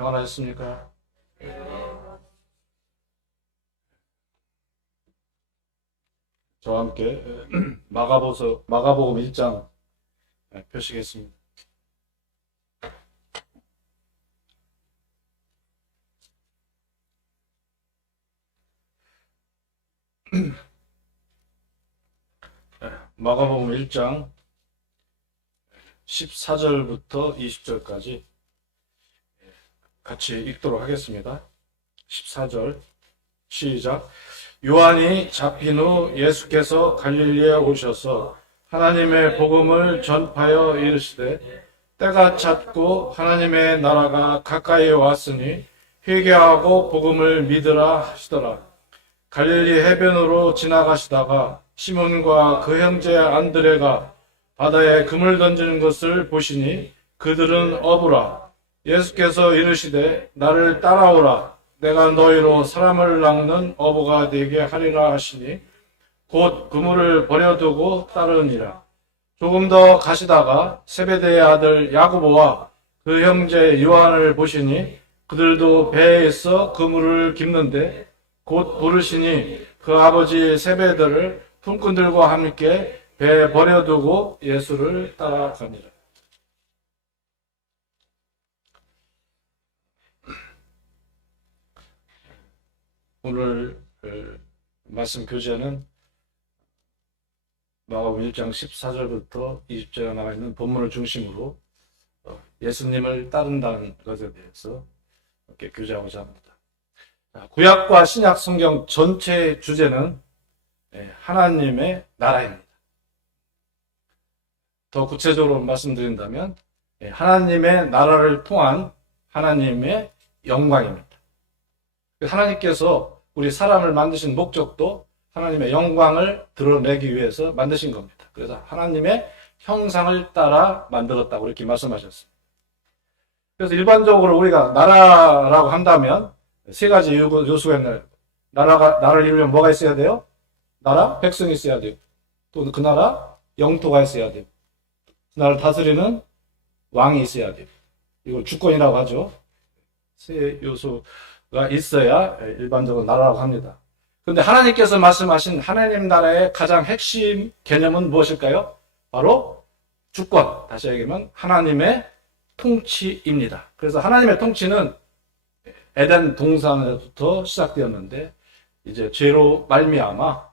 평안하셨습니까? 저와 함께 마가복음 1장 펴시겠습니다. 마가복음 1장 14절부터 20절까지 같이 읽도록 하겠습니다. 14절 시작. 요한이 잡힌 후 예수께서 갈릴리에 오셔서 하나님의 복음을 전파하여 이르시되 때가 찼고 하나님의 나라가 가까이 왔으니 회개하고 복음을 믿으라 하시더라. 갈릴리 해변으로 지나가시다가 시몬과 그 형제 안드레가 바다에 금을 던지는 것을 보시니 그들은 어부라. 예수께서 이르시되 나를 따라오라. 내가 너희로 사람을 낚는 어부가 되게 하리라 하시니 곧 그물을 버려두고 따르니라. 조금 더 가시다가 세베대의 아들 야고보와 그 형제 요한을 보시니 그들도 배에 있어 그물을 깁는데 곧 부르시니 그 아버지 세베대를 품꾼들과 함께 배에 버려두고 예수를 따라가니라. 오늘 말씀 교재는 마가복음 1장 14절부터 20절에 나와 있는 본문을 중심으로 예수님을 따른다는 것에 대해서 이렇게 교제하고자 합니다. 구약과 신약 성경 전체의 주제는 하나님의 나라입니다. 더 구체적으로 말씀드린다면 하나님의 나라를 통한 하나님의 영광입니다. 하나님께서 우리 사람을 만드신 목적도 하나님의 영광을 드러내기 위해서 만드신 겁니다. 그래서 하나님의 형상을 따라 만들었다고 이렇게 말씀하셨습니다. 그래서 일반적으로 우리가 나라라고 한다면 세 가지 요소가 있나요? 나라를 이루려면 뭐가 있어야 돼요? 나라, 백성이 있어야 돼요. 또 그 나라, 영토가 있어야 돼요. 그 나라를 다스리는 왕이 있어야 돼요. 이걸 주권이라고 하죠. 세 요소가 있어야 일반적으로 나라라고 합니다. 그런데 하나님께서 말씀하신 하나님 나라의 가장 핵심 개념은 무엇일까요? 바로 주권, 다시 얘기하면 하나님의 통치입니다. 그래서 하나님의 통치는 에덴 동산에서부터 시작되었는데 이제 죄로 말미암아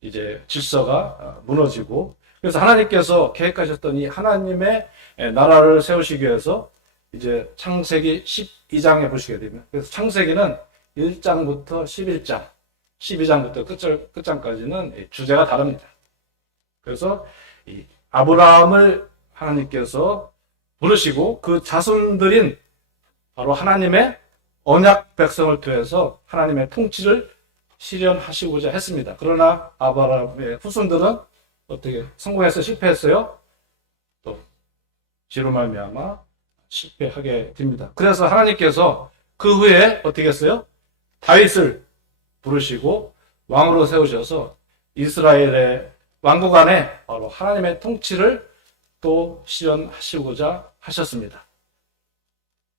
이제 질서가 무너지고, 그래서 하나님께서 계획하셨던 이 하나님의 나라를 세우시기 위해서 이제 창세기 12장에 보시게 되면, 그래서 창세기는 1장부터 11장, 12장부터 끝장까지는 주제가 다릅니다. 그래서 이 아브라함을 하나님께서 부르시고 그 자손들인 바로 하나님의 언약 백성을 통해서 하나님의 통치를 실현하시고자 했습니다. 그러나 아브라함의 후손들은 어떻게 성공해서 실패했어요? 또 죄로 말미암아 실패하게 됩니다. 그래서 하나님께서 그 후에 어떻게 했어요? 다윗을 부르시고 왕으로 세우셔서 이스라엘의 왕국 안에 바로 하나님의 통치를 또 실현하시고자 하셨습니다.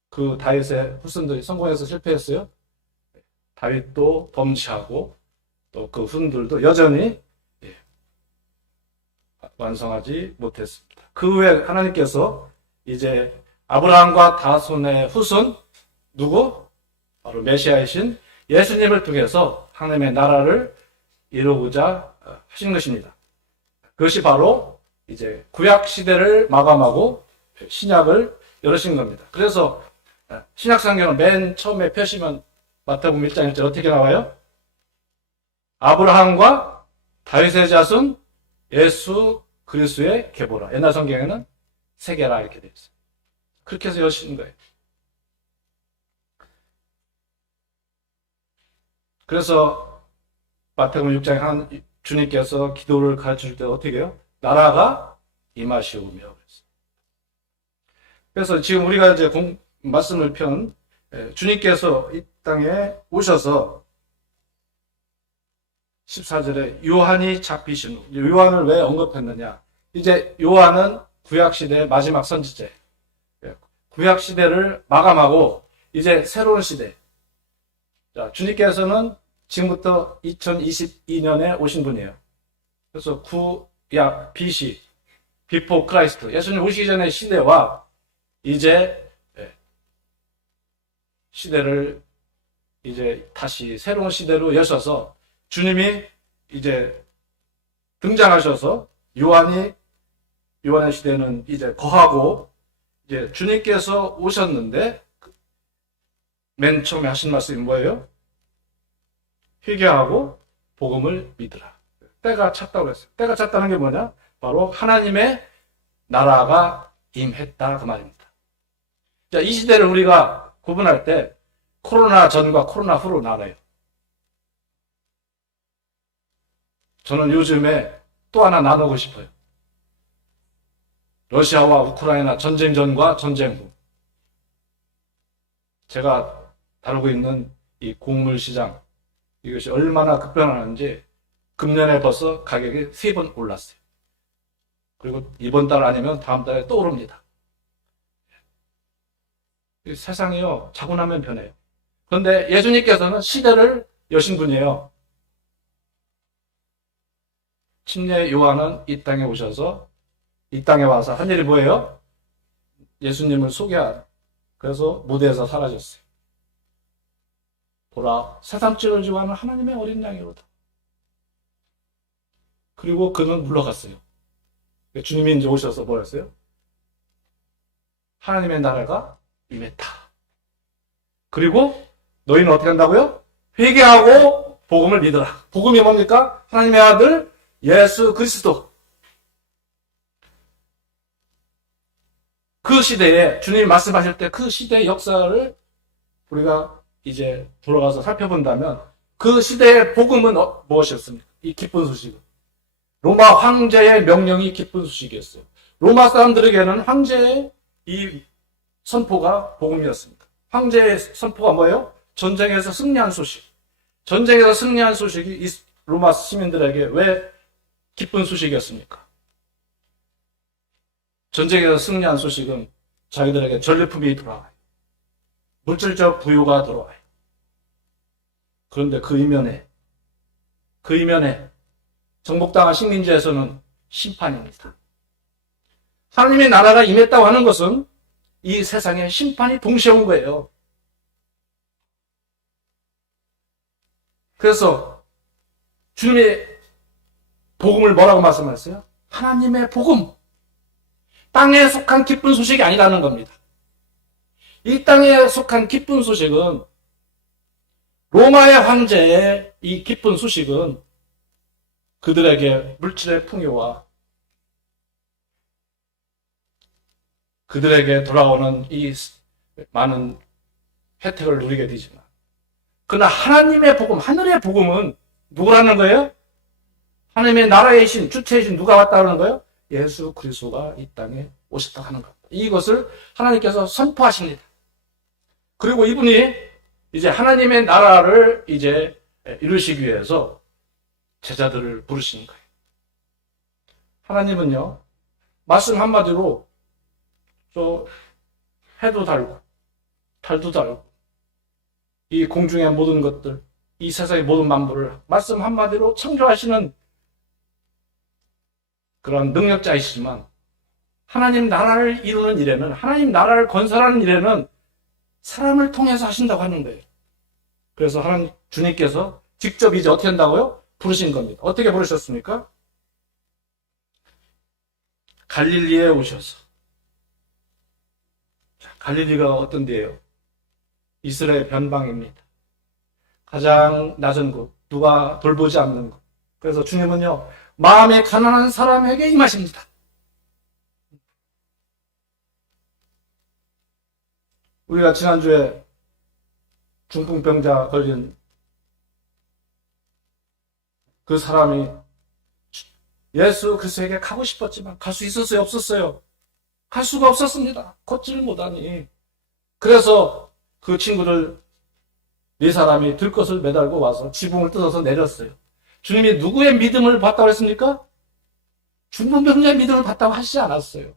그 다윗의 후손들이 성공해서 실패했어요. 다윗도 범죄하고 또 그 후손들도 여전히 완성하지 못했습니다. 그 후에 하나님께서 이제 아브라함과 다손의 후손 누구? 바로 메시아이신 예수님을 통해서 하나님의 나라를 이루고자 하신 것입니다. 그것이 바로 이제 구약 시대를 마감하고 신약을 열으신 겁니다. 그래서 신약 성경은 맨 처음에 펴시면 마태복음 1장 1절 어떻게 나와요? 아브라함과 다윗의 자손 예수 그리스도의 계보라. 옛날 성경에는 세계라 이렇게 되어 있어요. 그렇게 해서 여신 거예요. 그래서 마태복음 6장에 주님께서 기도를 가르칠 때 어떻게 해요? 나라가 임하시오며. 그래서 지금 우리가 이제 말씀을 편 주님께서 이 땅에 오셔서 14절에 요한이 잡히신 후, 요한을 왜 언급했느냐? 이제 요한은 구약시대의 마지막 선지자. 구약시대를 마감하고 이제 새로운 시대. 자, 주님께서는 지금부터 2022년에 오신 분이에요. 그래서 구약 BC, 비포 크라이스트, 예수님 오시기 전의 시대와 이제 시대를 이제 다시 새로운 시대로 여셔서 주님이 이제 등장하셔서 요한의 시대는 이제 거하고 이제 주님께서 오셨는데 맨 처음에 하신 말씀이 뭐예요? 회개하고 복음을 믿으라. 때가 찼다고 했어요. 때가 찼다는 게 뭐냐? 바로 하나님의 나라가 임했다 그 말입니다. 자, 이 시대를 우리가 구분할 때 코로나 전과 코로나 후로 나눠요. 저는 요즘에 또 하나 나누고 싶어요. 러시아와 우크라이나 전쟁 전과 전쟁 후. 제가 다루고 있는 이 곡물 시장, 이것이 얼마나 급변하는지 금년에 벌써 가격이 3번 올랐어요. 그리고 이번 달 아니면 다음 달에 또 오릅니다. 세상이요, 자고 나면 변해요. 그런데 예수님께서는 시대를 여신 분이에요. 침례 요한은 이 땅에 오셔서 이 땅에 와서 한 일이 뭐예요? 예수님을 소개한. 그래서 무대에서 사라졌어요. 보라, 세상죄를 지고 하는 하나님의 어린 양이로다. 그리고 그는 물러갔어요. 주님이 이제 오셔서 뭐였어요? 하나님의 나라가 임했다. 그리고 너희는 어떻게 한다고요? 회개하고 복음을 믿어라. 복음이 뭡니까? 하나님의 아들 예수 그리스도. 그 시대에 주님이 말씀하실 때 그 시대의 역사를 우리가 이제 돌아가서 살펴본다면 그 시대의 복음은 무엇이었습니까? 이 기쁜 소식은 로마 황제의 명령이 기쁜 소식이었어요. 로마 사람들에게는 황제의 이 선포가 복음이었습니다. 황제의 선포가 뭐예요? 전쟁에서 승리한 소식. 전쟁에서 승리한 소식이 이 로마 시민들에게 왜 기쁜 소식이었습니까? 전쟁에서 승리한 소식은 자기들에게 전리품이 돌아와요. 물질적 부유가 돌아와요. 그런데 그 이면에 정복당한 식민지에서는 심판입니다. 하나님의 나라가 임했다고 하는 것은 이 세상에 심판이 동시에 온 거예요. 그래서 주님의 복음을 뭐라고 말씀하셨어요? 하나님의 복음. 땅에 속한 기쁜 소식이 아니라는 겁니다. 이 땅에 속한 기쁜 소식은 로마의 황제의 이 기쁜 소식은 그들에게 물질의 풍요와 그들에게 돌아오는 이 많은 혜택을 누리게 되지만 그러나 하나님의 복음, 하늘의 복음은 누구라는 거예요? 하나님의 나라의 신, 주체의 신 누가 왔다는 거예요? 예수 그리스도가 이 땅에 오셨다고 하는 겁니다. 이것을 하나님께서 선포하십니다. 그리고 이분이 이제 하나님의 나라를 이제 이루시기 위해서 제자들을 부르시는 거예요. 하나님은요, 말씀 한마디로 해도 달고 달도 달고 이 공중의 모든 것들, 이 세상의 모든 만물을 말씀 한마디로 창조하시는 그런 능력자이시지만 하나님 나라를 이루는 일에는, 하나님 나라를 건설하는 일에는 사람을 통해서 하신다고 하는 거예요. 그래서 하나님 주님께서 직접 이제 어떻게 한다고요? 부르신 겁니다. 어떻게 부르셨습니까? 갈릴리에 오셔서. 갈릴리가 어떤 데예요? 이스라엘 변방입니다. 가장 낮은 곳, 누가 돌보지 않는 곳. 그래서 주님은요, 마음에 가난한 사람에게 임하십니다. 우리가 지난주에 중풍병자 걸린 그 사람이 예수 그리스도에게 가고 싶었지만 갈 수 있었어요? 없었어요? 갈 수가 없었습니다. 걷지를 못하니. 그래서 그 친구를 네 사람이 들것을 매달고 와서 지붕을 뜯어서 내렸어요. 주님이 누구의 믿음을 봤다고 했습니까? 중풍병자의 믿음을 봤다고 하시지 않았어요.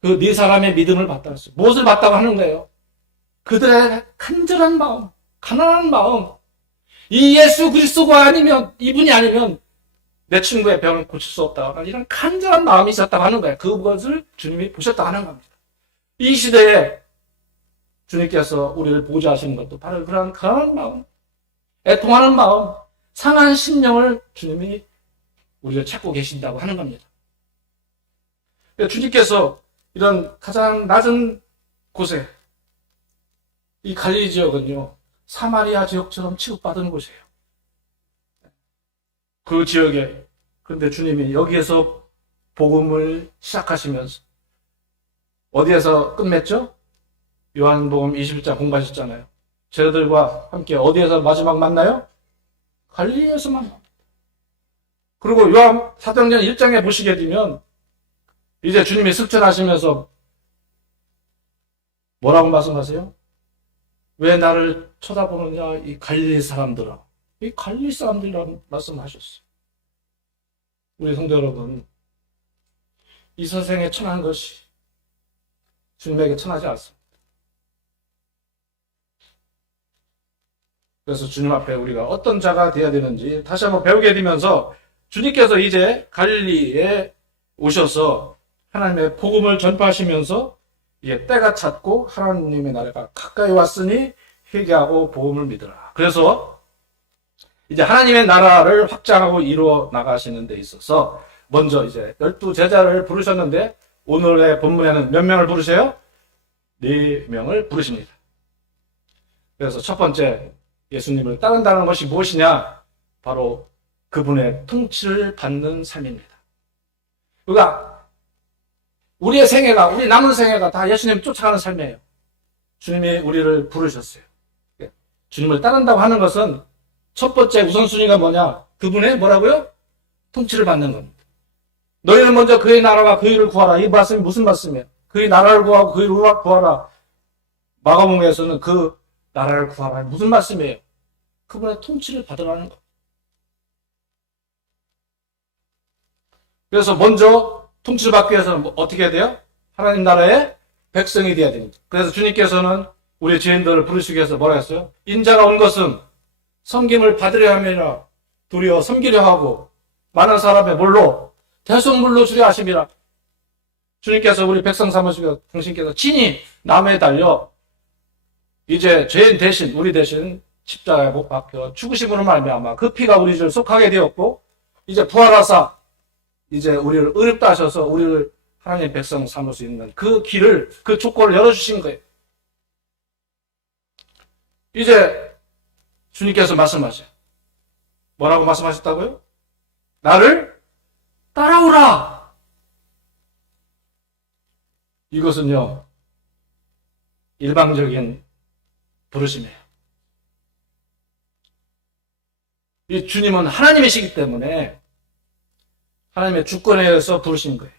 그 네 사람의 믿음을 봤다고 했어요. 무엇을 봤다고 하는 거예요? 그들의 간절한 마음, 가난한 마음, 이 예수 그리스도가 아니면, 이분이 아니면 내 친구의 병을 고칠 수 없다. 이런 간절한 마음이 있었다고 하는 거예요. 그것을 주님이 보셨다고 하는 겁니다. 이 시대에 주님께서 우리를 보좌하시는 것도 바로 그런 가난한 마음, 애통하는 마음, 상한 심령을 주님이 우리를 찾고 계신다고 하는 겁니다. 주님께서 이런 가장 낮은 곳에, 이 갈릴리 지역은요, 사마리아 지역처럼 취급받은 곳이에요. 그 지역에. 그런데 주님이 여기에서 복음을 시작하시면서 어디에서 끝맺죠? 요한복음 21장 공부하셨잖아요. 저희들과 함께 어디에서 마지막 만나요? 갈릴리에서 만납니다. 그리고 요한 사도행전 1장에 보시게 되면 이제 주님이 승천하시면서 뭐라고 말씀하세요? 왜 나를 쳐다보느냐, 이 갈릴리 사람들아. 이 갈릴리 사람들이라고 말씀하셨어요. 우리 성도 여러분, 이 세상에 천한 것이 주님에게 천하지 않습니다. 그래서 주님 앞에 우리가 어떤 자가 되어야 되는지 다시 한번 배우게 되면서 주님께서 이제 갈릴리에 오셔서 하나님의 복음을 전파하시면서 이제 때가 찼고 하나님의 나라가 가까이 왔으니 회개하고 복음을 믿으라. 그래서 이제 하나님의 나라를 확장하고 이루어 나가시는 데 있어서 먼저 이제 12제자를 부르셨는데 오늘의 본문에는 몇 명을 부르세요? 4명을 부르십니다. 그래서 첫 번째 예수님을 따른다는 것이 무엇이냐? 바로 그분의 통치를 받는 삶입니다. 그러니까 우리의 생애가, 우리 남은 생애가 다 예수님 쫓아가는 삶이에요. 주님이 우리를 부르셨어요. 주님을 따른다고 하는 것은 첫 번째 우선순위가 뭐냐? 그분의 뭐라고요? 통치를 받는 겁니다. 너희는 먼저 그의 나라와 그의 일을 구하라. 이 말씀이 무슨 말씀이에요? 그의 나라를 구하고 그의 일을 구하라. 마가복음에서는 그 나라를 구하라. 무슨 말씀이에요? 그분의 통치를 받으라는 것. 그래서 먼저 통치를 받기 위해서는 어떻게 해야 돼요? 하나님 나라의 백성이 되어야 됩니다. 그래서 주님께서는 우리 죄인들을 부르시기 위해서 뭐라 했어요? 인자가 온 것은 섬김을 받으려 함이라. 도리어 섬기려 하고 많은 사람의 뭘로? 대속물로 주려 하심이라. 주님께서 우리 백성 삼으시고 당신께서 친히 나무에 달려 이제 죄인 대신, 우리 대신 십자가에 못 박혀 죽으심으로 말미암아 그 피가 우리 를 속하게 되었고 이제 부활하사 이제 우리를 의롭다 하셔서 우리를 하나님 백성 삼을 수 있는 그 길을, 그 조건을 열어주신 거예요. 이제 주님께서 말씀하셔요. 뭐라고 말씀하셨다고요? 나를 따라오라. 이것은요, 일방적인 부르심이에요. 이 주님은 하나님이시기 때문에 하나님의 주권에 의해서 부르신 거예요.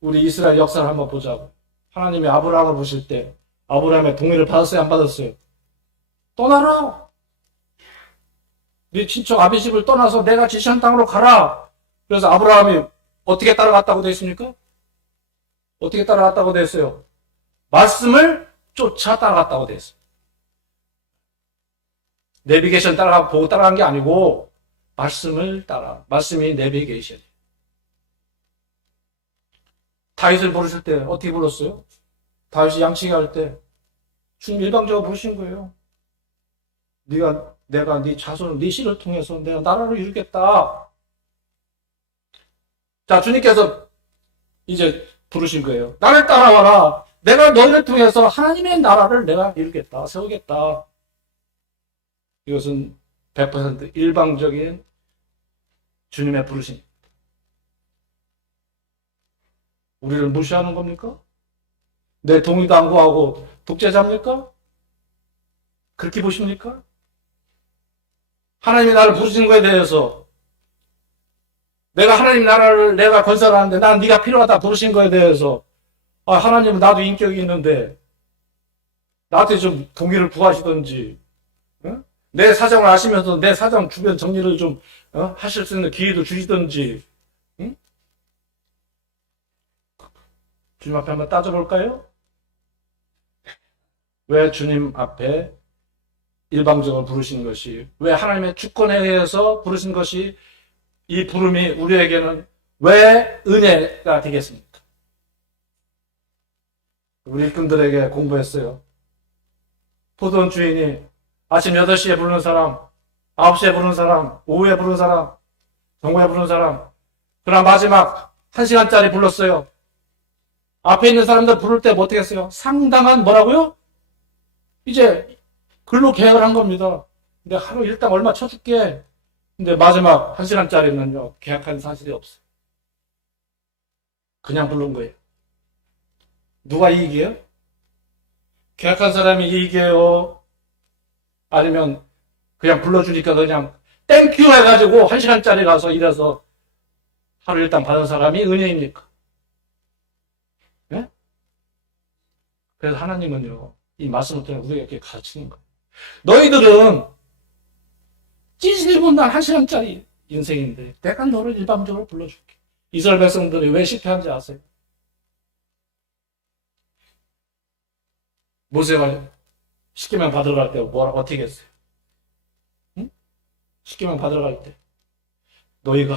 우리 이스라엘 역사를 한번 보자고. 하나님이 아브라함을 부르실 때 아브라함의 동의를 받았어요? 안 받았어요? 떠나라. 네 친척 아비집을 떠나서 내가 지시한 땅으로 가라. 그래서 아브라함이 어떻게 따라갔다고 되어 있습니까? 어떻게 따라갔다고 되어 있어요? 말씀을 쫓아 따라갔다고 되어 있어요. 내비게이션 보고 따라간 게 아니고 말씀을 따라. 말씀이 내비게이션이에요. 다윗을 부르실 때 어떻게 불렀어요? 다윗이 양치기 할 때 주님 일방적으로 부르신 거예요. 내가 네 자손을, 네 씨를 통해서 내가 나라를 이루겠다. 자, 주님께서 이제 부르신 거예요. 나를 따라와라. 내가 너희를 통해서 하나님의 나라를 내가 이루겠다. 세우겠다. 이것은 100% 일방적인 주님의 부르심. 우리를 무시하는 겁니까? 내 동의도 안 구하고 독재자입니까? 그렇게 보십니까? 하나님이 나를 부르신 거에 대해서 내가 하나님 나라를 내가 건설하는데 난 네가 필요하다 부르신 거에 대해서 하나님은 나도 인격이 있는데 나한테 좀 동의를 구하시든지 응? 내 사정을 아시면서 내 사정 주변 정리를 좀 하실 수 있는 기회도 주시든지 응? 주님 앞에 한번 따져볼까요? 왜 주님 앞에 일방적으로 부르신 것이, 왜 하나님의 주권에 의해서 부르신 것이, 이 부름이 우리에게는 왜 은혜가 되겠습니까? 우리 일꾼들에게 공부했어요. 포도원 주인이 아침 8시에 부르는 사람, 9시에 부르는 사람, 오후에 부르는 사람, 정오에 부르는 사람, 그러나 마지막 1시간짜리 불렀어요. 앞에 있는 사람들 부를 때 뭐 어떻게 했어요? 상당한 뭐라고요? 이제 근로 계약을 한 겁니다. 근데 하루 일당 얼마 쳐줄게. 근데 마지막 1시간짜리는요, 계약한 사실이 없어요. 그냥 부른 거예요. 누가 이익이에요? 계약한 사람이 이익이에요? 아니면 그냥 불러주니까 그냥 땡큐 해가지고 1시간짜리 가서 일해서 하루 일당 받은 사람이 은혜입니까? 네? 그래서 하나님은요, 이 말씀을 통해 우리에게 가르치는 거예요. 너희들은 찌질이 못난 1시간짜리 인생인데 내가 너를 일방적으로 불러줄게. 이스라엘 백성들이 왜 실패한지 아세요? 모세가 십계명 받으러 갈 때 어떻게 했어요? 응? 십계명 받으러 갈 때 너희가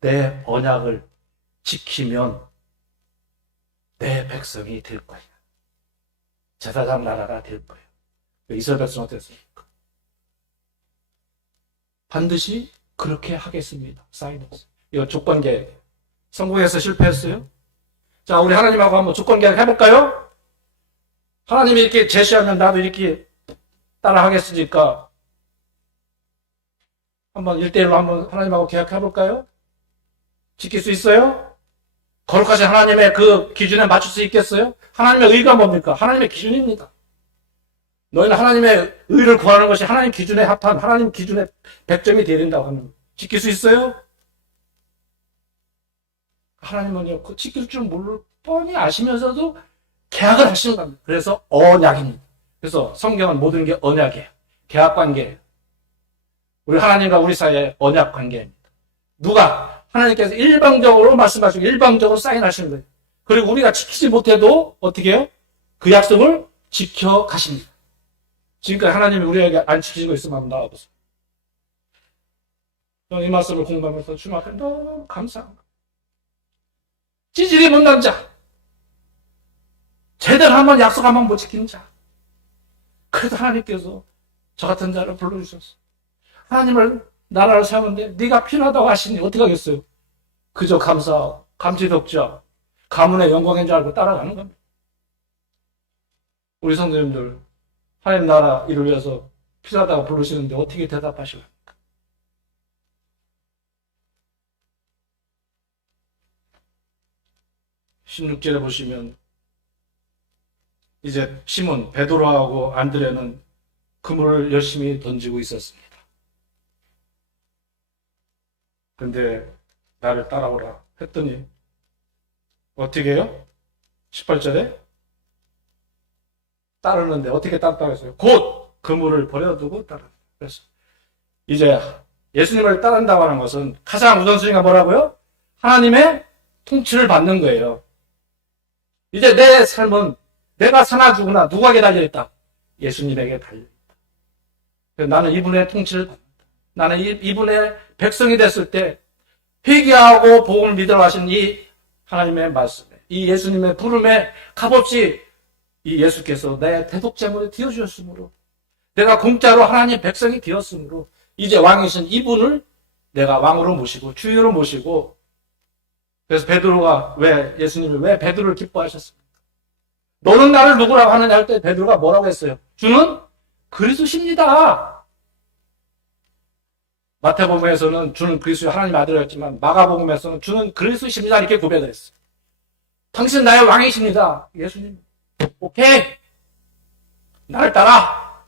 내 언약을 지키면 내 백성이 될 거야. 제사장 나라가 될 거야. 이스라엘 백성은 어땠습니까? 반드시 그렇게 하겠습니다. 사인했어요. 이거 조건계획. 성공해서 실패했어요? 자, 우리 하나님하고 한번 조건계획 해볼까요? 하나님이 이렇게 제시하면 나도 이렇게 따라 하겠으니까 한번 1대1로 한번 하나님하고 계약해볼까요? 지킬 수 있어요? 거룩하신 하나님의 그 기준에 맞출 수 있겠어요? 하나님의 의가 뭡니까? 하나님의 기준입니다. 너희는 하나님의 의를 구하는 것이 하나님 기준에 합한 하나님 기준의 100점이 되어야 된다고 하는 지킬 수 있어요? 하나님은요, 그 지킬 줄 모를 뻔히 아시면서도 계약을 하시는 겁니다. 그래서 언약입니다. 그래서 성경은 모든 게 언약이에요. 계약 관계예요. 우리 하나님과 우리 사이의 언약 관계입니다. 누가? 하나님께서 일방적으로 말씀하시고 일방적으로 사인하시는 거예요. 그리고 우리가 지키지 못해도 어떻게 해요? 그 약속을 지켜가십니다. 지금까지 하나님이 우리에게 안 지키시고 있으면 한번 나와보세요. 저는 이 말씀을 공부하면서 주님 앞에 너무 감사합니다. 찌질이 못난 자, 제대로 한번 약속 한번 못 지키는 자, 그래도 하나님께서 저 같은 자를 불러주셨어. 하나님을 나라를 세우는데 네가 필요하다고 하시니 어떻게 하겠어요? 그저 감사하고 감지덕자 가문의 영광인 줄 알고 따라가는 겁니다. 우리 성도님들 하나님 나라 일을 위해서 필요하다고 부르시는데 어떻게 대답하실까? 16절에 보시면 이제 시몬, 베드로하고 안드레는 그물을 열심히 던지고 있었습니다. 근데 나를 따라오라 했더니 어떻게 해요? 18절에 따르는데 어떻게 따라했어요? 곧 그물을 버려두고 따라. 그래서 이제 예수님을 따른다고 하는 것은 가장 우선순위가 뭐라고요? 하나님의 통치를 받는 거예요. 이제 내 삶은 내가 사나 죽으나 누구에게 달려있다? 예수님에게 달려있다. 나는 이분의 통치를 받는다. 나는 이분의 백성이 됐을 때 회개하고 복음을 믿으러 하신 이 하나님의 말씀에, 이 예수님의 부름에 값없이 이 예수께서 내 대독제물을 되어주셨으므로 내가 공짜로 하나님 백성이 되었으므로 이제 왕이신 이분을 내가 왕으로 모시고 주인으로 모시고. 그래서 베드로가 예수님이 왜 베드로를 기뻐하셨습니까? 너는 나를 누구라고 하느냐 할 때 베드로가 뭐라고 했어요? 주는 그리스도십니다. 마태복음에서는 주는 그리스도의 하나님 아들이라고 했지만 마가복음에서는 주는 그리스도십니다 이렇게 고백을 했어요. 당신 나의 왕이십니다. 예수님 오케이 나를 따라.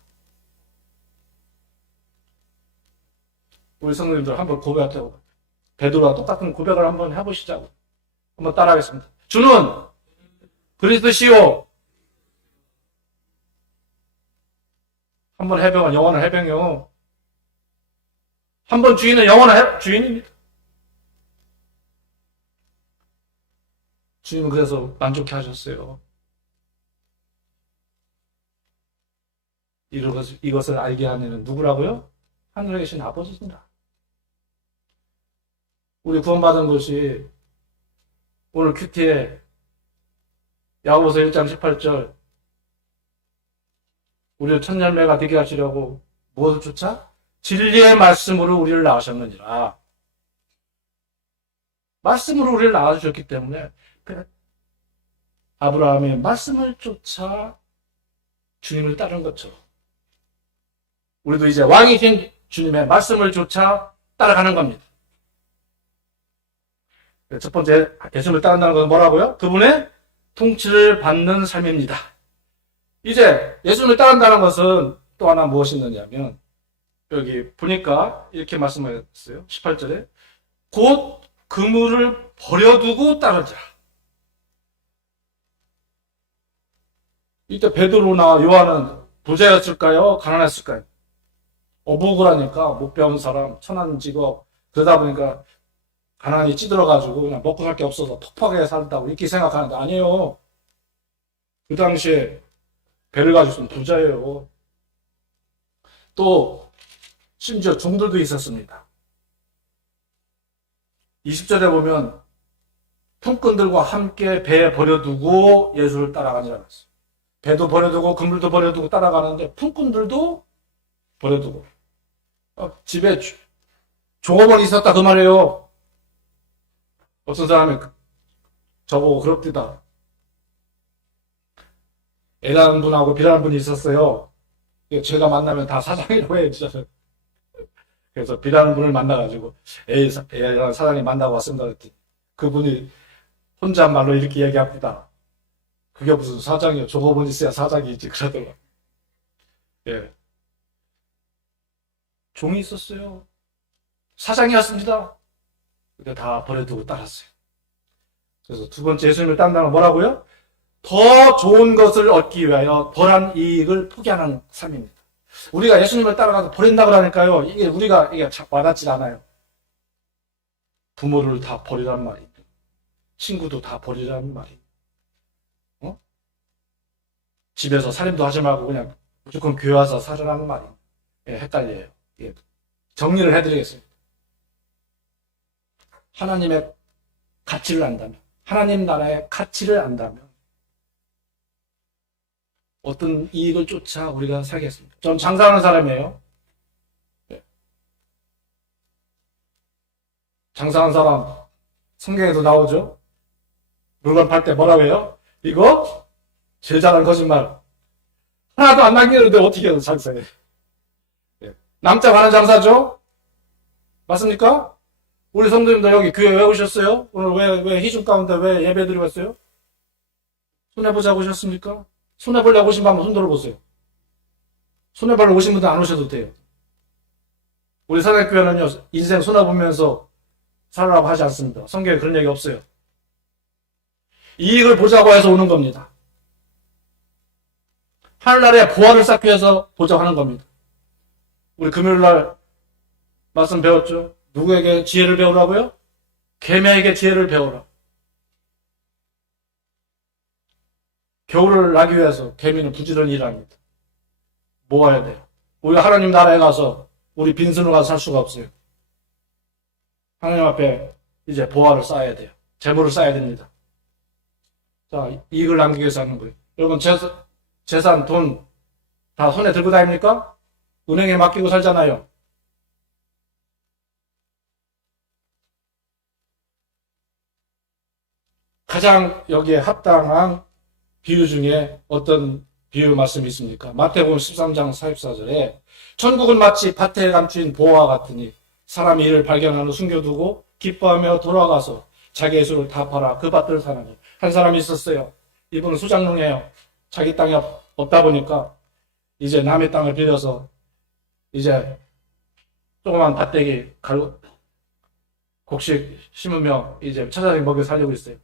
우리 성도님들 한번 고백하자고. 베드로와 똑같은 고백을 한번 해보시자고. 한번 따라하겠습니다. 주는 그리스도시요. 한번 해병은 영원한 해병이요. 한번 주인은 영원한 주인입니다. 주님은 그래서 만족해 하셨어요. 이것을 알게 하는 누구라고요? 하늘에 계신 아버지입니다. 우리 구원받은 것이 오늘 큐티에 야고보서 1장 18절 우리를 첫 열매가 되게 하시려고 무엇을 쫓아? 진리의 말씀으로 우리를 낳으셨느니라. 말씀으로 우리를 낳아주셨기 때문에 아브라함의 말씀을 쫓아 주님을 따른 것처럼 우리도 이제 왕이신 주님의 말씀을 쫓아 따라가는 겁니다. 첫 번째 예수님을 따른다는 것은 뭐라고요? 그분의 통치를 받는 삶입니다. 이제 예수님을 따른다는 것은 또 하나 무엇이 있느냐면 여기 보니까 이렇게 말씀하셨어요. 18절에 곧 그물을 버려두고 따르자. 이때 베드로나 요한은 부자였을까요? 가난했을까요? 어부고라니까 못 배운 사람, 천한 직업 그러다 보니까 가난이 찌들어가지고 그냥 먹고 살 게 없어서 퍽퍽하게 살다고 이렇게 생각하는데 아니에요. 그 당시에 배를 가지고 있으면 부자예요. 또 심지어 종들도 있었습니다. 20절에 보면 품꾼들과 함께 배에 버려두고 예수를 따라가니라 했어요. 배도 버려두고 그물도 버려두고 따라가는데 품꾼들도 버려두고 집에 종업원이 있었다 그 말이에요. 어떤 사람이 저보고 그럽디다. A라는 분하고 B라는 분이 있었어요. 제가 만나면 다 사장이라고 해요. 진짜. 그래서 B라는 분을 만나가지고 A라는 사장이 만나고 왔습니다. 그랬더니 그분이 혼잣말로 이렇게 얘기합니다. 그게 무슨 사장이요. 종업원 있어야 사장이지 그러더라고요. 예. 종이 있었어요. 사장이었습니다. 근데 다 버려두고 따랐어요. 그래서 두 번째 예수님을 따른다는 건 뭐라고요? 더 좋은 것을 얻기 위하여 덜한 이익을 포기하는 삶입니다. 우리가 예수님을 따라가서 버린다 그러니까요. 이게 와닿지 않아요. 부모를 다 버리란 말이에요. 친구도 다 버리라는 말이에요. 집에서 살림도 하지 말고 그냥 무조건 교회 와서 살으라는 말이에요. 예, 헷갈려요. 예. 정리를 해드리겠습니다. 하나님의 가치를 안다면, 하나님 나라의 가치를 안다면 어떤 이익을 쫓아 우리가 살겠습니다. 전 장사하는 사람이에요. 네. 장사하는 사람 성경에도 나오죠. 물건 팔 때 뭐라고 해요? 이거 제일 잘하는 거짓말. 하나도 안 남기는데 어떻게 해서 장사해? 네. 남자 가는 장사죠? 맞습니까? 우리 성도님들 여기 교회 왜 오셨어요? 오늘 왜 희중 가운데 왜 예배 드리고 왔어요? 손해보자고 오셨습니까? 손해보려고 오신 분 한번 손 들어보세요. 손해보려고 오신 분들 안 오셔도 돼요. 우리 사랑교회는요, 인생 손해보면서 살아라고 하지 않습니다. 성경에 그런 얘기 없어요. 이익을 보자고 해서 오는 겁니다. 하늘나라에 보화를 쌓기 위해서 보자고 하는 겁니다. 우리 금요일날 말씀 배웠죠? 누구에게 지혜를 배우라고요? 계매에게 지혜를 배우라. 겨울을 나기 위해서 개미는 부지런히 일합니다. 모아야 돼요. 우리가 하나님 나라에 가서 우리 빈손으로 가서 살 수가 없어요. 하나님 앞에 이제 보화를 쌓아야 돼요. 재물을 쌓아야 됩니다. 자, 이익을 남기기 위해서 하는 거예요. 여러분 재산, 돈 다 손에 들고 다닙니까? 은행에 맡기고 살잖아요. 가장 여기에 합당한 비유 중에 어떤 비유 말씀이 있습니까? 마태복음 13장 44절에 천국은 마치 밭에 감추인 보화 같으니 사람이 이를 발견한 후 숨겨두고 기뻐하며 돌아가서 자기의 수를 다 팔아 그 밭을 사나니 한 사람이 있었어요. 이분은 수장농이에요. 자기 땅이 없다 보니까 이제 남의 땅을 빌려서 이제 조그만 밭대기 곡식 심으며 이제 처자식 먹여 살리고 있어요.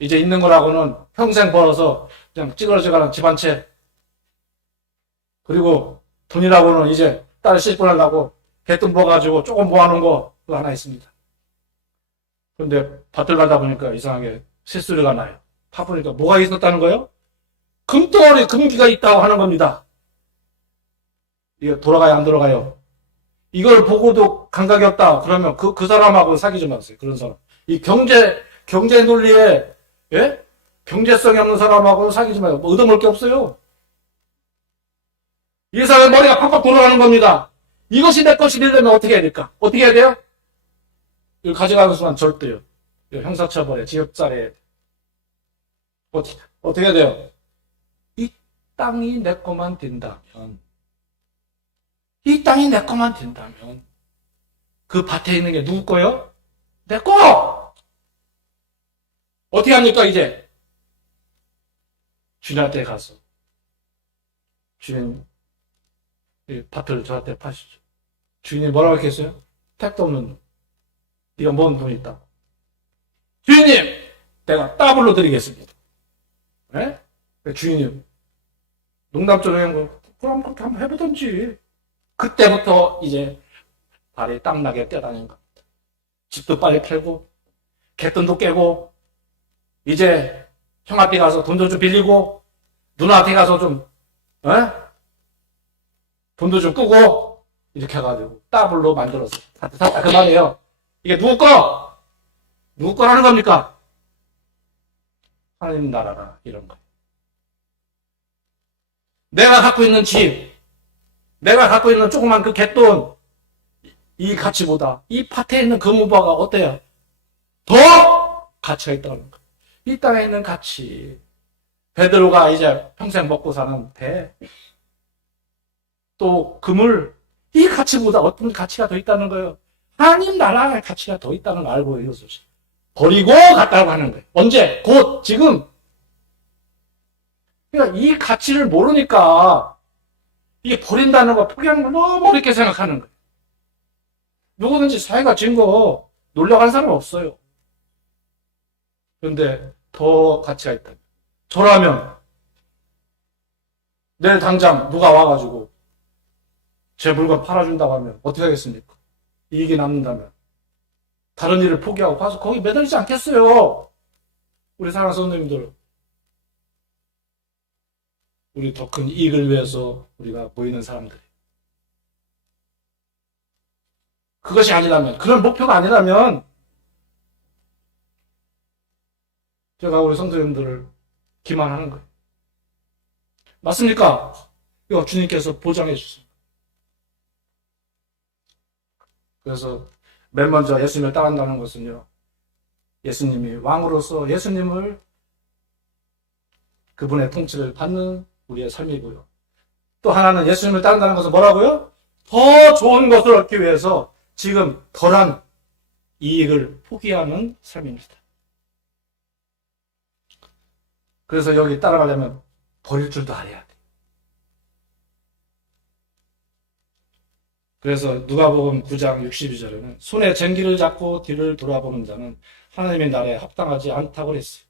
이제 있는 거라고는 평생 벌어서 그냥 찌그러져가는 집 한 채. 그리고 돈이라고는 이제 딸 시집 보내려고 개돈 모아가지고 조금 모아놓은 거 그거 하나 있습니다. 그런데 밭을 가다 보니까 이상하게 새소리가 나요. 파보니까 뭐가 있었다는 거예요? 금덩어리 금기가 있다고 하는 겁니다. 이게 돌아가요, 안 돌아가요? 이걸 보고도 감각이 없다. 그러면 그 사람하고 사귀지 마세요. 그런 사람. 이 경제 논리에, 예? 경제성이 없는 사람하고 사귀지 마요. 뭐 얻어먹을 게 없어요. 이 사람의 머리가 팍팍 돌아가는 겁니다. 이것이 내 것이 되려면 어떻게 해야 될까? 어떻게 해야 돼요? 이걸 가져가는 순간 절대요. 형사처벌에, 징역살해. 어떻게 해야 돼요? 이 땅이 내 것만 된다면, 그 밭에 있는 게 누구 거요? 내 거! 어떻게 합니까, 이제? 주인한테 가서. 주인, 이 밭을 저한테 파시죠. 주인이 뭐라고 했겠어요? 택도 없는 돈. 네가 뭔 돈이 있다. 주인님! 내가 더블로 드리겠습니다. 네? 주인이 농담처럼 한 거, 그럼 그렇게 한번 해보던지. 그때부터 이제 발이 땀나게 뛰어다니는 겁니다. 집도 빨리 팔고, 갯돈도 깨고, 이제 형한테 가서 돈도 좀 빌리고, 누나한테 가서 좀, 돈도 좀 끄고, 이렇게 해가지고, 더블로 만들어서 샀다. 그 말이에요. 이게 누구 거? 누구 거라는 겁니까? 하나님 나라라, 이런 거. 내가 갖고 있는 집, 내가 갖고 있는 조그만 그 갯돈, 이 가치보다 이 밭에 있는 그 무화과가 어때요? 더 가치가 있다는 거예요. 이 땅에 있는 가치. 베드로가 이제 평생 먹고 사는 배, 또 그물, 이 가치보다 어떤 가치가 더 있다는 거예요. 하나님 나라의 가치가 더 있다는 걸 알고 이것을 버리고 갔다고 하는 거예요. 언제? 곧 지금. 그러니까 이 가치를 모르니까 이게 버린다는 거, 포기하는 걸 너무 어렵게 생각하는 거예요. 누구든지 사회가 진 거 놀려간 사람 없어요. 그런데 더 가치가 있다. 저라면 내일 당장 누가 와가지고 제 물건 팔아준다고 하면 어떻게 하겠습니까? 이익이 남는다면 다른 일을 포기하고 가서 거기 매달리지 않겠어요. 우리 사랑하는 성도님들, 우리 더 큰 이익을 위해서 우리가 모이는 사람들. 그것이 아니라면, 그런 목표가 아니라면 제가 우리 성도님들을 기만하는 거예요. 맞습니까? 이거 주님께서 보장해 주세요. 그래서 맨 먼저 예수님을 따른다는 것은요, 예수님이 왕으로서 예수님을, 그분의 통치를 받는 우리의 삶이고요. 또 하나는 예수님을 따른다는 것은 뭐라고요? 더 좋은 것을 얻기 위해서 지금 덜한 이익을 포기하는 삶입니다. 그래서 여기 따라가려면 버릴 줄도 알아야 돼. 그래서 누가복음 9장 62절에는 손에 쟁기를 잡고 뒤를 돌아보는 자는 하나님의 나라에 합당하지 않다고 그랬어요.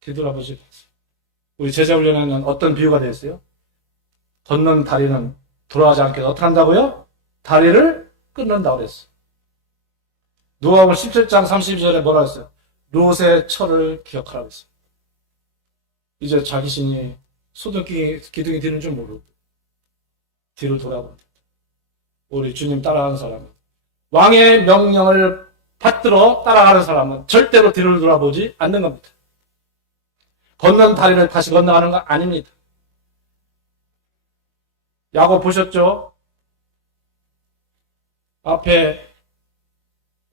뒤돌아보지 마세요. 우리 제자훈련에는 어떤 비유가 되어 있어요? 걷는 다리는 돌아가지 않게 어떻게 한다고요? 다리를 끊는다고 그랬어요. 누가복음 17장 32절에 뭐라 했어요? 롯의 철을 기억하라고 했어요. 이제 자기 신이 기둥이 되는 줄 모르고 뒤로 돌아봅니다. 우리 주님 따라가는 사람은, 왕의 명령을 받들어 따라가는 사람은 절대로 뒤를 돌아보지 않는 겁니다. 걷는 다리를 다시 건너가는 거 아닙니다. 야곱 보셨죠? 앞에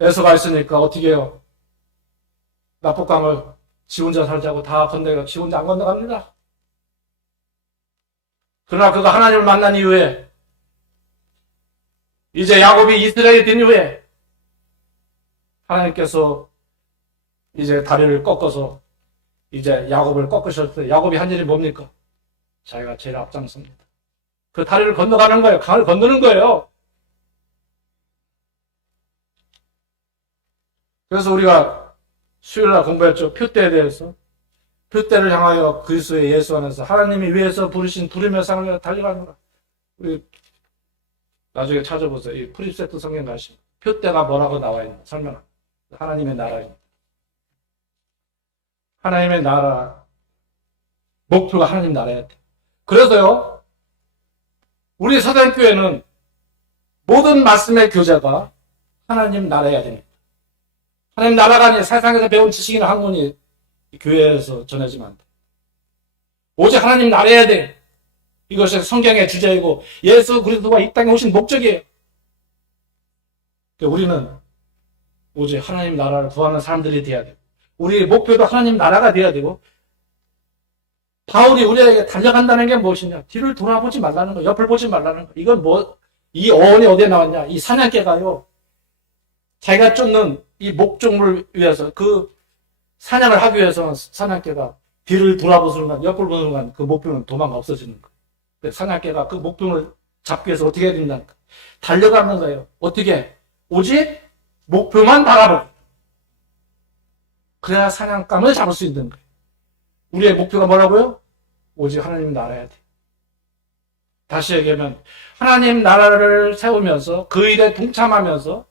에서가 있으니까 어떻게 해요? 납북강을 지 혼자 살자고 다 건너가, 지 혼자 안 건너갑니다. 그러나 그가 하나님을 만난 이후에, 이제 야곱이 이스라엘이 된 이후에 하나님께서 이제 다리를 꺾어서 이제 야곱을 꺾으셨을 때 야곱이 한 일이 뭡니까? 자기가 제일 앞장섭니다. 그 다리를 건너가는 거예요. 강을 건너는 거예요. 그래서 우리가 수요일날 공부했죠. 표대에 대해서. 표대를 향하여 그리스도의 예수 안에서 하나님이 위에서 부르신 부름의 상을 달려가노라. 우리 나중에 찾아보세요. 이 프리세트 성경 가시면 표대가 뭐라고 나와 있는 설명. 하나님의 나라입니다. 하나님의 나라, 목표가 하나님 나라야 돼. 그래서요, 우리 사단교회는 모든 말씀의 교재가 하나님 나라여야 됩니다. 하나님 나라가 아닌 세상에서 배운 지식이나 학문이 교회에서 전해지면 안 돼. 오직 하나님 나라여야 돼. 이것이 성경의 주제이고 예수 그리스도가 이 땅에 오신 목적이에요. 우리는 오직 하나님 나라를 구하는 사람들이 돼야 되고 우리의 목표도 하나님 나라가 돼야 되고 바울이 우리에게 달려간다는 게 무엇이냐? 뒤를 돌아보지 말라는 거, 옆을 보지 말라는 거. 이건 뭐, 이 어원이 어디에 나왔냐? 이 사냥개가요. 자기가 쫓는 이 목적물을 위해서 그 사냥을 하기 위해서 사냥개가 뒤를 돌아보는 순간, 옆을 보는 순간 그 목표는 도망가 없어지는 거예요. 사냥개가 그 목표를 잡기 위해서 어떻게 해야 된다? 달려가는 거예요. 어떻게? 오직 목표만 바라보고. 그래야 사냥감을 잡을 수 있는 거예요. 우리의 목표가 뭐라고요? 오직 하나님 나라야 돼. 다시 얘기하면 하나님 나라를 세우면서 그 일에 동참하면서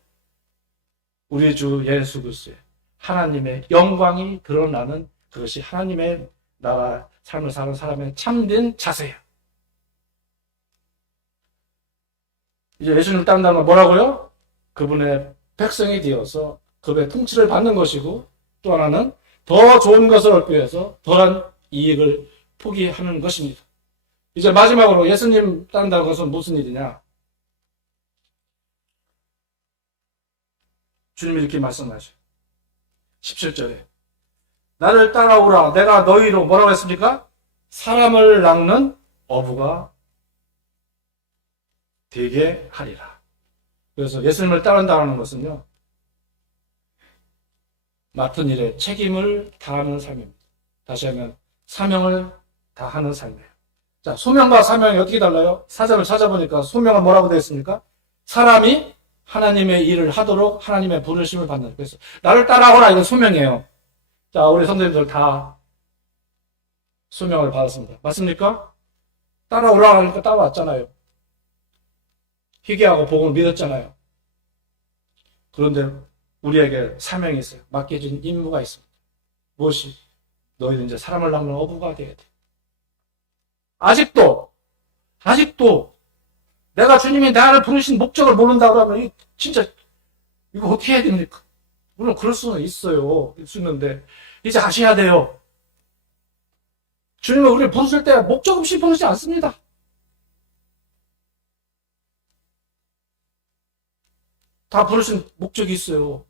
우리 주 예수 그리스도의 하나님의 영광이 드러나는 그것이 하나님의 나라 삶을 사는 사람의 참된 자세예요. 이제 예수님을 따른다는 건 뭐라고요? 그분의 백성이 되어서 그분의 통치를 받는 것이고 또 하나는 더 좋은 것을 얻기 위해서 덜한 이익을 포기하는 것입니다. 이제 마지막으로 예수님 따른다는 것은 무슨 일이냐? 주님이 이렇게 말씀하셔요. 17절에 나를 따라오라 내가 너희로 뭐라고 했습니까? 사람을 낚는 어부가 되게 하리라. 그래서 예수님을 따른다는 것은요. 맡은 일에 책임을 다하는 삶입니다. 다시 하면 사명을 다하는 삶이에요. 자, 소명과 사명이 어떻게 달라요? 사전을 찾아보니까 소명은 뭐라고 되어 있습니까? 사람이 하나님의 일을 하도록 하나님의 부르심을 받는. 그래서 나를 따라오라 이건 소명이에요. 자, 우리 선생님들 다 소명을 받았습니다. 맞습니까? 따라오라 하니까 따라왔잖아요. 희귀하고 복음을 믿었잖아요. 그런데 우리에게 사명이 있어요. 맡겨진 임무가 있습니다. 무엇이? 너희는 이제 사람을 낚는 어부가 되어야 돼. 아직도 내가 주님이 나를 부르신 목적을 모른다 그러면 진짜 이거 어떻게 해야 됩니까? 물론 그럴 수는 있어요. 있을 수 있는데 이제 아셔야 돼요. 주님은 우리를 부르실 때 목적 없이 부르지 않습니다. 다 부르신 목적이 있어요.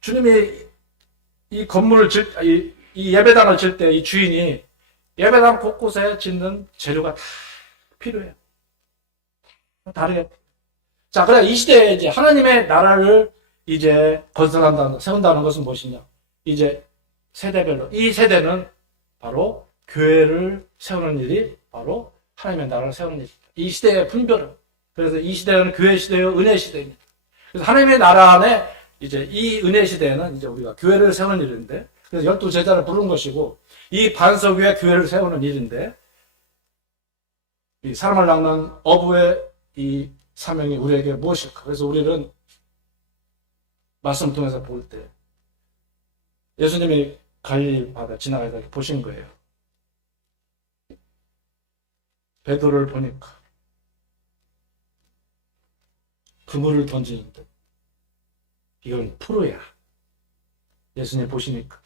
주님이 이 건물을 이 예배당을 질 때 이 주인이 예배당 곳곳에 짓는 재료가 다 필요해요. 다르게. 자, 그래 이 시대에 이제 하나님의 나라를 이제 세운다는 것은 무엇이냐? 이제 세대별로 이 세대는 바로 교회를 세우는 일이 바로 하나님의 나라를 세우는 일입니다. 이 시대의 분별은 그래서 이 시대는 교회 시대요, 은혜 시대입니다. 그래서 하나님의 나라 안에 이제 이 은혜 시대에는 이제 우리가 교회를 세우는 일인데, 그래서 12제자를 부른 것이고, 이 반석 위에 교회를 세우는 일인데, 이 사람을 낚는 어부의 이 사명이 우리에게 무엇일까? 그래서 우리는 말씀을 통해서 볼 때, 예수님이 갈릴리 바다 지나가다 보신 거예요. 베드로를 보니까 그물을 던지는데 이건 프로야. 예수님 보시니까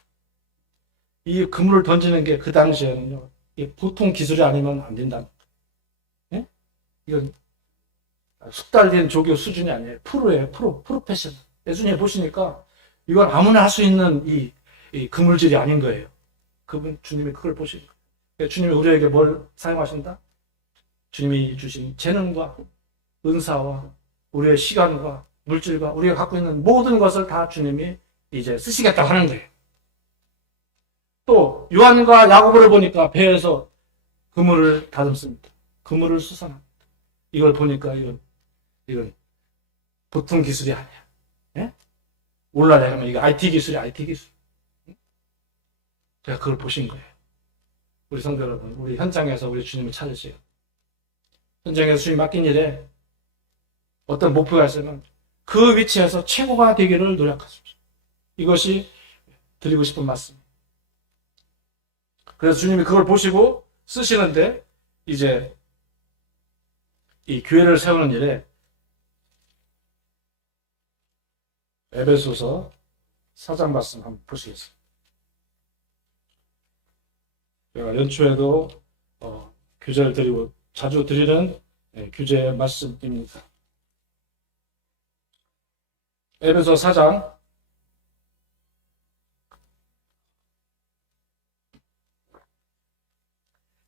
이 그물을 던지는 게 그 당시에는요 보통 기술이 아니면 안 된다. 예? 이건 숙달된 조교 수준이 아니에요. 프로예요. 프로페셔널. 예수님 보시니까 이건 아무나 할 수 있는 이 그물질이 아닌 거예요. 그분 주님이 그걸 보시니까 주님이 우리에게 뭘 사용하신다? 주님이 주신 재능과 은사와 우리의 시간과 물질과 우리가 갖고 있는 모든 것을 다 주님이 이제 쓰시겠다고 하는 거예요. 또 요한과 야고보를 보니까 배에서 그물을 다듬습니다. 그물을 수선합니다. 이걸 보니까 이건 보통 기술이 아니야. 예? 오늘날 하면 이거 IT 기술이 IT 기술. 제가 그걸 보신 거예요. 우리 성도 여러분, 우리 현장에서 우리 주님을 찾으세요. 현장에서 주님 맡긴 일에 어떤 목표가 있으면 그 위치에서 최고가 되기를 노력하십시오. 이것이 드리고 싶은 말씀입니다. 그래서 주님이 그걸 보시고 쓰시는데 이제 이 교회를 세우는 일에 에베소서 4장 말씀 한번 보시겠습니다. 제가 연초에도 규제를 드리고 자주 드리는 규제 말씀입니다. 에베소 4장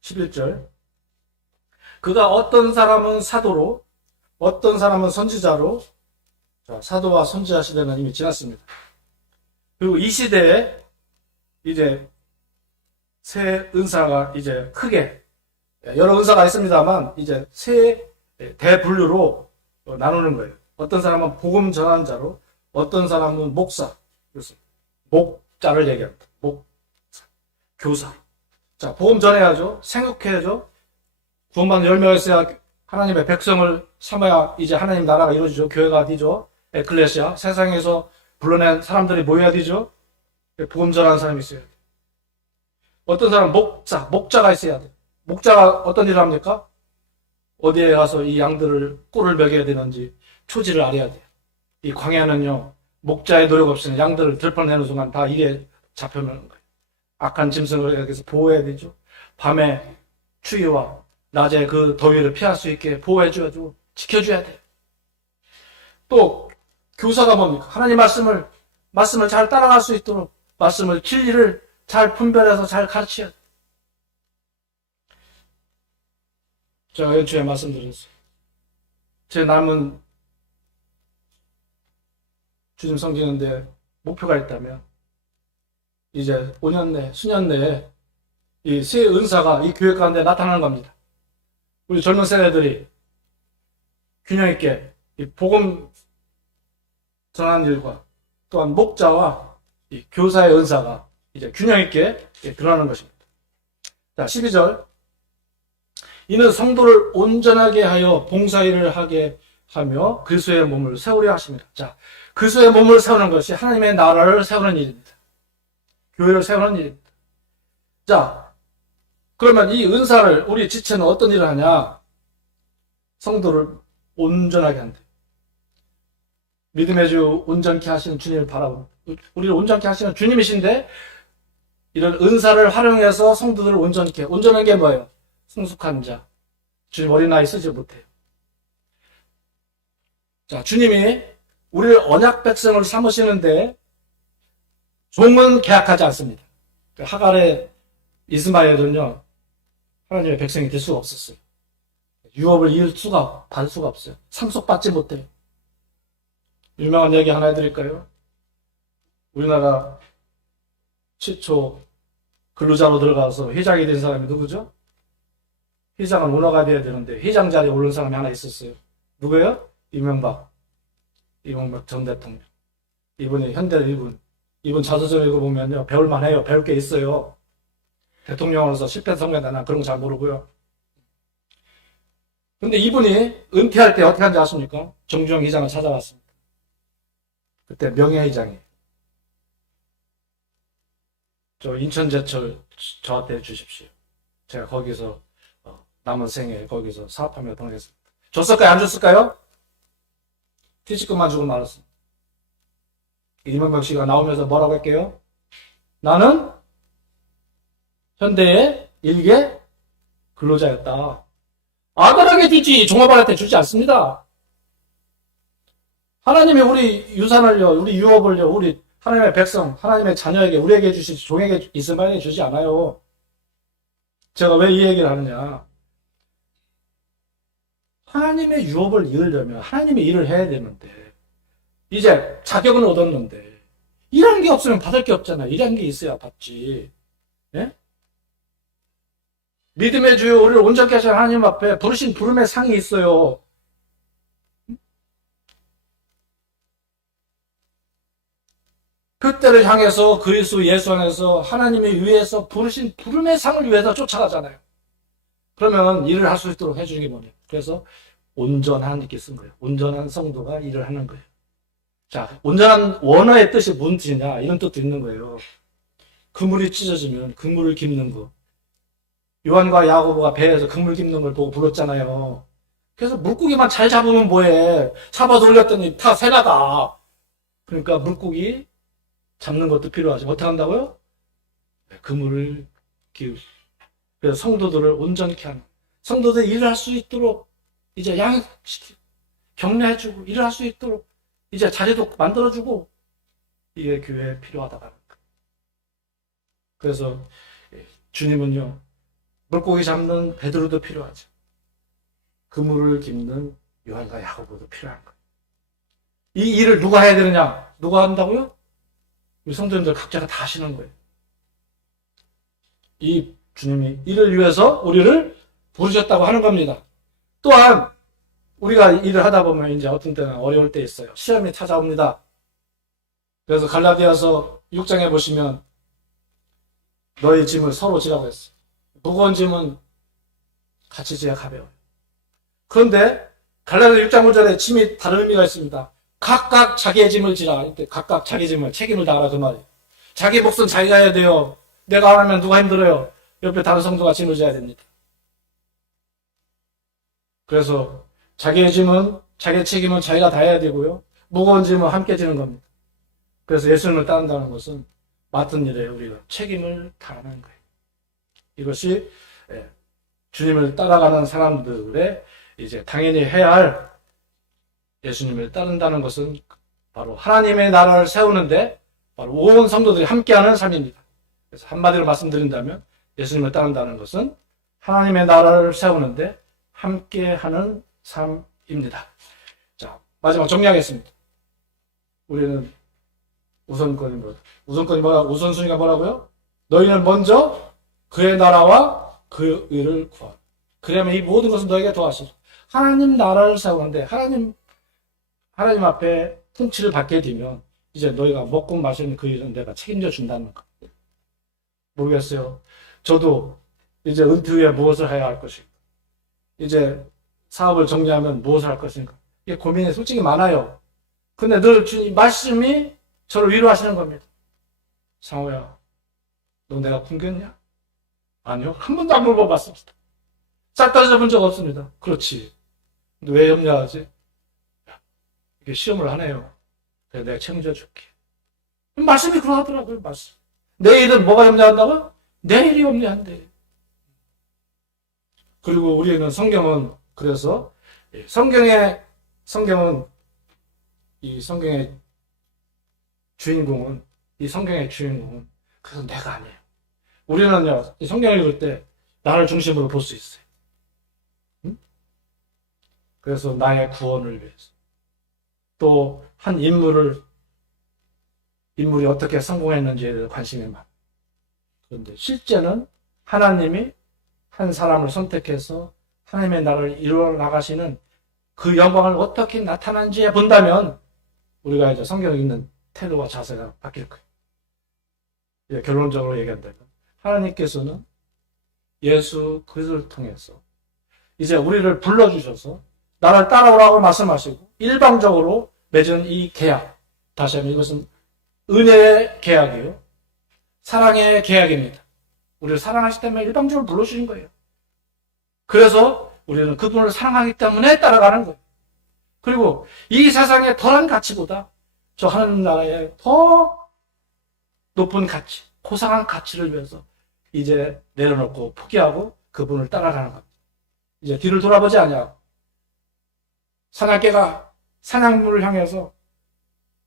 11절. 그가 어떤 사람은 사도로, 어떤 사람은 선지자로, 자, 사도와 선지자 시대는 이미 지났습니다. 그리고 이 시대에 이제 새 은사가 이제 크게, 여러 은사가 있습니다만 이제 세 대분류로 나누는 거예요. 어떤 사람은 복음 전환자로, 어떤 사람은 목사, 그래서 목자를 얘기합니다. 목사, 교사. 자, 복음 전해야죠. 생육해야죠. 구원받는 열매가 있어야 하나님의 백성을 삼아야 이제 하나님 나라가 이루어지죠. 교회가 되죠. 에클레시아, 세상에서 불러낸 사람들이 모여야 되죠. 복음 전하는 사람이 있어야 돼요. 어떤 사람은 목자가 있어야 돼요. 목자가 어떤 일을 합니까? 어디에 가서 이 양들을 꿀을 먹여야 되는지 초지를 알아야 돼요. 이 광야는요, 목자의 노력 없이는 양들을 들판내는 순간 다 일에 잡혀먹는 거예요. 악한 짐승을 여기서 보호해야 되죠. 밤에 추위와 낮에 그 더위를 피할 수 있게 보호해줘야죠. 지켜줘야 돼요. 또 교사가 뭡니까? 하나님 말씀을 잘 따라갈 수 있도록 말씀을 진리를 잘 분별해서 잘 가르쳐야 돼요. 제가 연초에 말씀드렸어요. 제 남은 주님 섬기는데 목표가 있다면 이제 5년 내, 수년 내에 이 새 은사가 이 교회 가운데 나타나는 겁니다. 우리 젊은 세대들이 균형 있게 이 복음 전하는 일과 또한 목자와 이 교사의 은사가 이제 균형 있게 드러나는 것입니다. 자, 12절. 이는 성도를 온전하게 하여 봉사일을 하게 하며 그리스도의 몸을 세우려 하십니다. 자, 그리스도의 몸을 세우는 것이 하나님의 나라를 세우는 일입니다. 교회를 세우는 일입니다. 자, 그러면 이 은사를 우리 지체는 어떤 일을 하냐? 성도를 온전하게 한다. 믿음의 주 온전케 하시는 주님을 바라보고 우리를 온전케 하시는 주님이신데 이런 은사를 활용해서 성도들을 온전케. 온전한 게 뭐예요? 성숙한 자. 주님 어린아이 쓰지 못해요. 자, 주님이 우리를 언약 백성을 삼으시는데 종은 계약하지 않습니다. 하갈의 이스마엘은요, 하나님의 백성이 될 수가 없었어요. 유업을 받을 수가 없어요. 상속받지 못해요. 유명한 얘기 하나 해드릴까요? 우리나라 최초 근로자로 들어가서 회장이 된 사람이 누구죠? 회장은 오너가 돼야 되는데 회장 자리에 오른 사람이 하나 있었어요. 누구예요? 이명박 전 대통령. 이분이 현대 이분 자서전 읽어보면요, 배울만 해요. 배울 게 있어요. 대통령으로서 실패 성공했다. 난 그런 거 잘 모르고요. 근데 이분이 은퇴할 때 어떻게 한지 아십니까? 정주영 회장을 찾아갔습니다. 그때 명예회장이에요. 저 인천제철 저한테 주십시오. 제가 거기서 남은 생에 거기서 사업하며 보내겠습니다. 줬을까요? 안 줬을까요? 퇴직금만 주고 말았습니다. 이명박 씨가 나오면서 뭐라고 할게요? 나는 현대의 일개 근로자였다. 아들에게 주지 종업원한테 주지 않습니다. 하나님이 우리 유산을요, 우리 유업을요, 우리 하나님의 백성, 하나님의 자녀에게, 우리에게 주시지 종에게 이스마엘에게 주지 않아요. 제가 왜 이 얘기를 하느냐? 하나님의 유업을 이으려면 하나님의 일을 해야 되는데 이제 자격은 얻었는데 일하는 게 없으면 받을 게 없잖아요. 일하는 게 있어야 받지. 예? 믿음의 주요 우리를 온전케 하시는 하나님 앞에 부르신 부름의 상이 있어요. 그때를 향해서 그리스도 예수 안에서 하나님의 위에서 부르신 부름의 상을 위해서 쫓아가잖아요. 그러면 일을 할 수 있도록 해주는 게 뭐냐? 그래서 온전한 이렇게 쓴 거예요. 온전한 성도가 일을 하는 거예요. 자, 온전한 원어의 뜻이 무슨 뜻이냐? 이런 뜻도 있는 거예요. 그물이 찢어지면 그물을 깁는 거. 요한과 야고보가 배에서 그물 깁는 걸 보고 불렀잖아요. 그래서 물고기만 잘 잡으면 뭐해. 잡아 돌렸더니 다 새나가. 그러니까 물고기 잡는 것도 필요하죠. 어떻게 한다고요? 그물을 기울이고. 그래서 성도들을 온전케 하는. 성도들이 일을 할 수 있도록 이제 양육시키고 격려해주고 일을 할 수 있도록 이제 자리도 만들어주고 이게 교회에 필요하다고 하는 거예요. 그래서 주님은요, 물고기 잡는 베드로도 필요하죠. 그물을 깁는 요한과 야고보도 필요한 거예요. 이 일을 누가 해야 되느냐? 누가 한다고요? 우리 성도님들 각자가 다 하시는 거예요. 이 주님이 이를 위해서 우리를 부르셨다고 하는 겁니다. 또한 우리가 일을 하다 보면 이제 어떤 때는 어려울 때 있어요. 시험이 찾아옵니다. 그래서 갈라디아서 6장에 보시면 너희 짐을 서로 지라고 했어요. 무거운 짐은 같이 지야 가벼워요. 그런데 갈라디아 6장 5절에 짐이 다른 의미가 있습니다. 각각 자기의 짐을 지라. 이때 각각 자기 짐을 책임을 다하라 그 말이에요. 자기 몫은 자기가 해야 돼요. 내가 안 하면 누가 힘들어요. 옆에 다른 성도가 짐을 져야 됩니다. 그래서 자기의 짐은 자기의 책임은 자기가 다 해야 되고요. 무거운 짐은 함께 지는 겁니다. 그래서 예수님을 따른다는 것은 맡은 일에 우리가 책임을 다하는 거예요. 이것이 주님을 따라가는 사람들의 이제 당연히 해야 할 예수님을 따른다는 것은 바로 하나님의 나라를 세우는데 바로 온 성도들이 함께하는 삶입니다. 그래서 한마디로 말씀드린다면 예수님을 따른다는 것은 하나님의 나라를 세우는데 함께하는 삶입니다. 자, 마지막 정리하겠습니다. 우리는 우선순위가 뭐라고요? 너희는 먼저 그의 나라와 그 의를 구하라. 그러면 이 모든 것은 너에게 더하시라. 하나님 나라를 세우는데 하나님 앞에 통치를 받게 되면 이제 너희가 먹고 마시는 그 일은 내가 책임져 준다는 거. 모르겠어요. 저도 이제 은퇴 후에 무엇을 해야 할 것인가? 이제 사업을 정리하면 무엇을 할 것인가? 이게 고민이 솔직히 많아요. 근데 늘 주님 말씀이 저를 위로하시는 겁니다. 상호야, 너 내가 굶겼냐? 아니요. 한 번도 안 물어봤습니다. 싹 따져 본 적 없습니다. 그렇지. 근데 왜 염려하지? 이게 시험을 하네요. 그래서 내가 책임져 줄게. 말씀이 그러하더라고요. 말씀. 내일은 뭐가 염려한다고요? 내일이 염려한대. 그리고 우리는 성경은 그래서 성경은 이 성경의 주인공은 그래서 내가 아니에요. 우리는요, 이 성경을 읽을 때 나를 중심으로 볼 수 있어요. 응? 그래서 나의 구원을 위해서 또 한 인물이 어떻게 성공했는지에 대해서 관심이 많아요. 그런데 실제는 하나님이 한 사람을 선택해서 하나님의 나라를 이루어 나가시는 그 영광을 어떻게 나타난지에 본다면 우리가 이제 성경을 읽는 태도와 자세가 바뀔 거예요. 이제 결론적으로 얘기한다면 하나님께서는 예수 그리스도를 통해서 이제 우리를 불러주셔서 나를 따라오라고 말씀하시고 일방적으로 맺은 이 계약, 다시 하면 이것은 은혜의 계약이에요. 사랑의 계약입니다. 우리를 사랑하시기 때문에 일방적으로 불러주신 거예요. 그래서 우리는 그분을 사랑하기 때문에 따라가는 거예요. 그리고 이 세상의 덜한 가치보다 저 하나님 나라의 더 높은 가치, 고상한 가치를 위해서 이제 내려놓고 포기하고 그분을 따라가는 겁니다. 이제 뒤를 돌아보지 않냐고. 사냥개가 사냥물을 향해서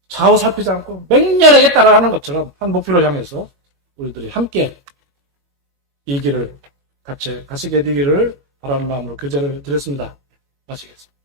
좌우 살피지 않고 맹렬하게 따라가는 것처럼 한 목표를 향해서 우리들이 함께 이 길을 같이 가시게 되기를 바라는 마음으로 교제를 드렸습니다. 마치겠습니다.